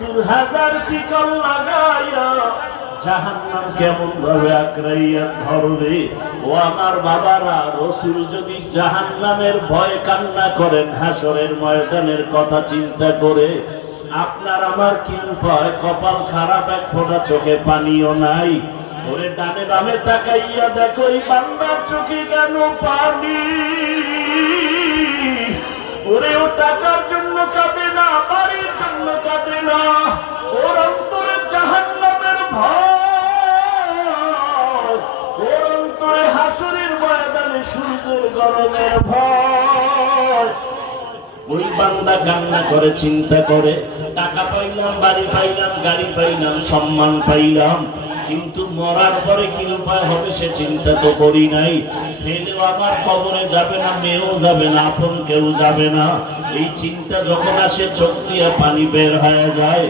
70,000 শিকল লাগাইয়া জাহান্নাম কেমন ভাবে আঁকড়াইয়া ধরবে। ও আমার বাবারা, রাসূল যদি জাহান্নামের ভয় কান্না করেন হাসরের ময়দানের কথা চিন্তা করে, আপনার আমার কি উপায়? কপাল খারাপ, এক ফোঁটা চোখে পানিও নাই। ওরে ডানে বামে তাকাইয়া দেখো এই বান্দার চোখে কেন পানি? ওরে ও টাকার জন্য কাঁদে না, বাড়ির জন্য কাঁদে না, ওর অন্তরে জাহান্নামের ভয়, ওর অন্তরে হাসরের ময়দানে সূর্যের গরমের ভয়। ওই বান্দা কান্না করে, চিন্তা করে, টাকা পাইলাম, বাড়ি পাইলাম, গাড়ি পাইলাম, সম্মান পাইলাম, কিন্তু মরার পরে কি উপায় হবে সে চিন্তা তো করি নাই। ছেলেও আমার কবরে যাবে না, মেয়েও যাবে না, আপন কেউ যাবে না। এই চিন্তা যখন আসে চোখ দিয়ে পানি বের হয়ে যায়।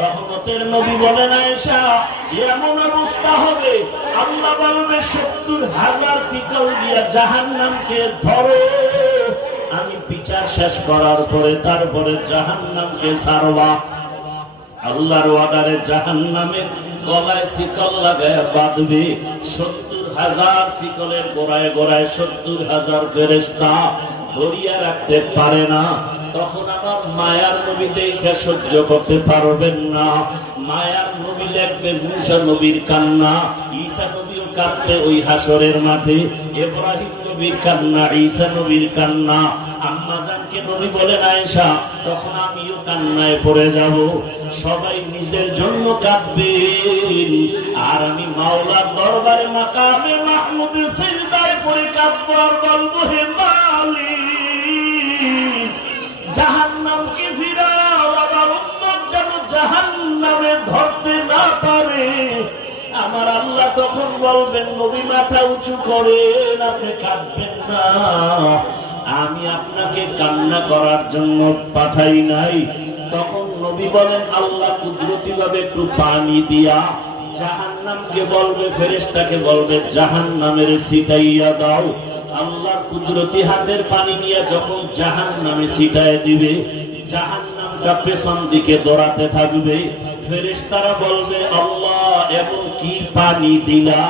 রহমতের নবী বলেন, আয়েশা, যে এমন অবস্থা হবে আল্লাহ বলবে 70,000 শিকল দিয়া জাহান্নামকে ধরো, আমি বিচার শেষ করার পরে তারপরে জাহান্নামকে ছাড়বা। আল্লাহর ওয়াদারে জাহান্নামের গলায় শিকল লাগায় বাঁধবে। 70,000 শিকলের গোড়ায় গোড়ায় 70,000 ফেরেশতা ধরিয়া রাখতে পারে না। তখন আমার মায়ার নবী দেখে সহ্য করতে পারবেন না। মায়ার নবী দেখবে মুসা নবীর কান্না, ঈসা নবীও কাঁদবে ওই হাসরের মাঠে, ইব্রাহিম নবীর কান্না, ঈসা নবীর কান্না। আম্মা জানকে নবী বলেন, আয়েশা, তখন আমিও কান্নায় পড়ে যাব। সবাই নিজের জন্য কাঁদবেন, আর আমি মাওলার দরবারে মাকামে মাহমুদে সিজদায় পড়ে কাঁদবো আর বলবো, হে মালিক, জাহান্নামকে ফিরাও, আমার উম্মত যেন জাহান্নামে ধরতে না পারে। আমার আল্লাহ তখন বলবেন, নবী মাথা উঁচু করেন, আপনি কাঁদবেন না, আমি আপনাকে কান্না করার জন্য পাঠাই নাই। তখন নবী বলেন, আল্লাহ কুদরতি ভাবে একটু পানি দিয়া জাহান্নামকে বলবে, ফেরেশতাকে বলবে, জাহান্নামের ছিটাইয়া দাও। আল্লাহর কুদরতি হাতের পানি নিয়ে যখন জাহান্নামে ছিটায় দিবে, জাহান্নামটা পেছন দিকে দৌড়াতে থাকবে। ফেরেশতারা বলবে, আল্লাহ এমন কি পানি দিলা,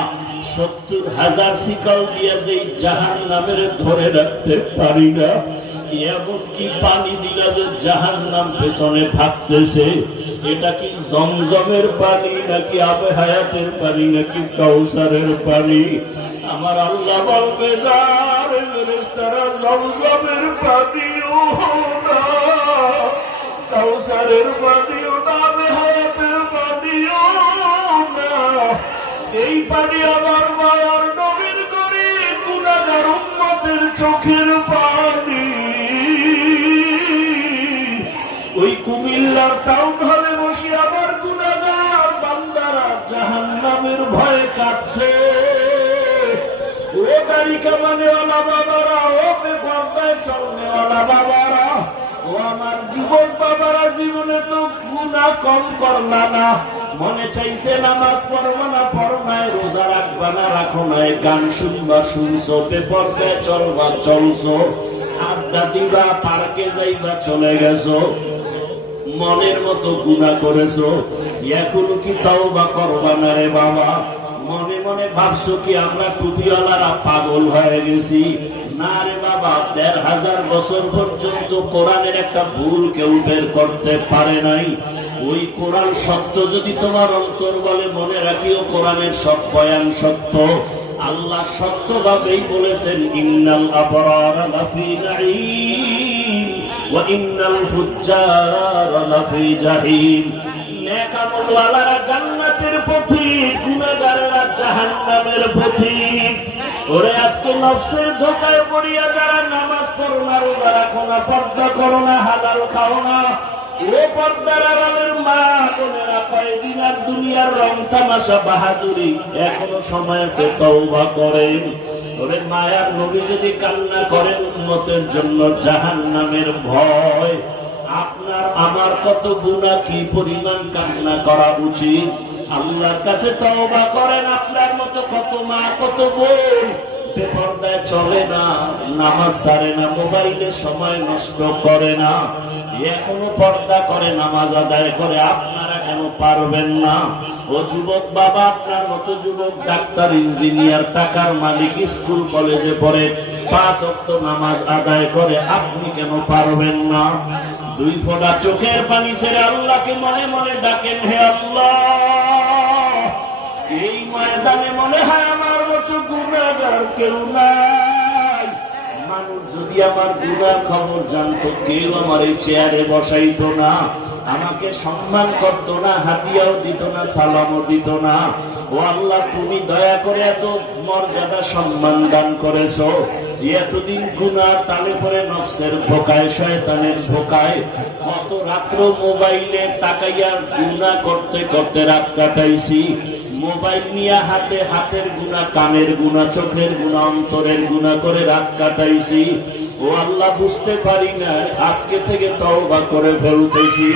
70,000 শিকল দিয়ে যেই জাহান্নামের ধরে রাখতে পারি না, এমন কি পানি দিলা যে জাহান্নাম পেছনে ভাগতেছে? এটা কি জমজমের পানি নাকি আবে হায়াতের পানি নাকি কাউসারের পানি? আমার আল্লাহ বলবে, না রে ফেরেশতারা, জমজমের পানিও না, কাউসারের পানিও না, আবে হায়াতের পানিও না, এই পানি আমার মায়ার নবীর গরীব গুনাহগার উম্মতের চোখের পানি। ওই কুমিল্লার টাউন হলে বসে আমার গুনাহগার বান্দারা জাহান্নামের ভয়ে কাঁদছে। ও গাড়ি কামানেওয়ালা বাবারা, ও বেপরদায় চলনেওয়ালা বাবারা, ও আমার যুবক বাবারা, জীবনে তো গুনাহ কম করলা না, মনে চাইছে নামাজ পড়বা না পড়ো নাই, রোজা রাখবা না রাখো নাই, গান শুনবা শুনছো, বেপরদায় চলবা চলছো, আড্ডা দিবা, পার্কে যাইবা চলে গেছো, মনের মতো গুনাহ করেছো, এখনো কি তওবা করবা না রে বাবা? মনে মনে ভাবছো কি আমরা টুপিওয়ালারা পাগল হয়ে গেছি? না রে বাবা, ১৫০০ বছর পর্যন্ত কোরআনের একটা ভুল কেউ বের করতে পারে নাই। ওই কোরআন সত্য যদি তোমার অন্তর বলে, মনে রাখিও কোরআনের সব বয়ান সত্য। আল্লাহ সত্যভাবেই বলেছেন, ইন্নাল আবরারা লাফি নাঈম ওয়া ইন্নাল ফুজ্জারা লাফি জাহিম। নেক আমলওয়ালারা জান্নাতের পথিক, গুনাহগারেরা জাহান্নামের পথিক। ওরে আজকে নফসের ধোঁকায় পড়িয়া যারা নামাজ পড়ো না, রোজা রাখো না, পর্দা করো না, হালাল খাও না, ও পর্দার আড়ালের মা বোনেরা, কয়েকদিন আর দুনিয়ার রং তামাশা বাহাদুরি, এখনো সময় আছে, তওবা করেন। ওরে মায়ার নবী যদি কান্না করেন উম্মতের জন্য জাহান্নামের ভয়, আপনার আমার কত গুনাহ, কি পরিমাণ কান্না করা উচিত? আল্লাহর কাছে তওবা করেন। আপনার মতো কত মা কত বোন বেপরদায় চলে না, নামাজ ছাড়ে না, মোবাইলে সময় নষ্ট করে না, এখনো পর্দা করে নামাজ আদায় করে, আপনারা কেন পারবেন না? ও যুবক বাবা, আপনার মতো যুবক ডাক্তার, ইঞ্জিনিয়ার, টাকার মালিক, স্কুল কলেজে পড়ে, 5 ওয়াক্ত নামাজ আদায় করে, আপনি কেন পারবেন না? 2 ফোঁটা চোখের পানি ছেড়ে আল্লাহকে মনে মনে ডাকেন, হে আল্লাহ, এই ময়দানে মনে হয় আমার মতো গুনাহগার কেউ নাই। মানুষ যদি আমার গুনার খবর জানতো, কেউ আমার এই চেয়ারে বসাইতো না, আমাকে সম্মান করতো না, হাদিয়াও দিত না, সালামও দিত না। ও আল্লাহ, তুমি দয়া করে এত মর্যাদা সম্মান দান করেছো। এতদিন গুনার তালে পরে নফসের ধোকায়, শয়তানের ধোকায় কত রাত্র মোবাইলে তাকাইয়া গুনাহ করতে করতে রাত কাটাইছি। মোবাইল নিয়ে হাতে, হাতের গুনাহ, কানের গুনাহ, চোখের গুনাহ, অন্তরের গুনাহ করে রাত কাটাইছি। ও আল্লাহ, বুঝতে পারি না, আজকে থেকে তওবা করে ফেলতেছি।